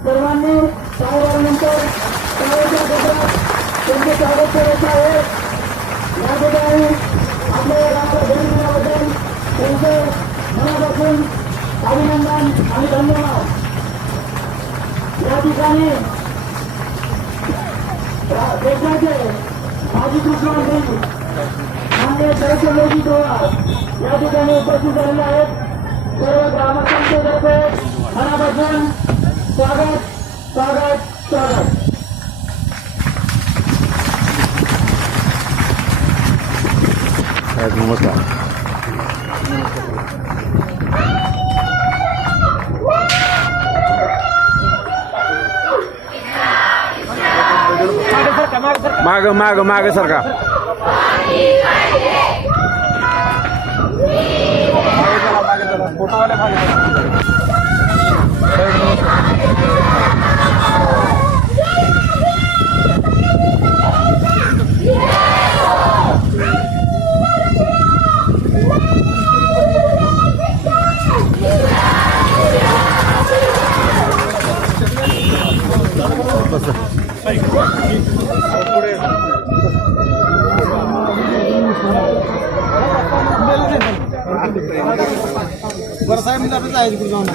सर्वांनी साहेबांनंतर शाळेच्या क्षेत्रात त्यांचे स्वागत करायचं आहे या ठिकाणी मनापासून अभिनंदन आणि धन्यवाद. या ठिकाणी देशाचे माजी कृष्णमंत्री मान्य जयचंद्रजी पवार या ठिकाणी उपस्थित झालेले आहेत. सर्व ग्रामस्थांचे तर्फे मनापासून स्वागत स्वागत स्वागत. नमस्कार. माग माग माग सारखा बरं साहेब मी जातो आहे जाऊन.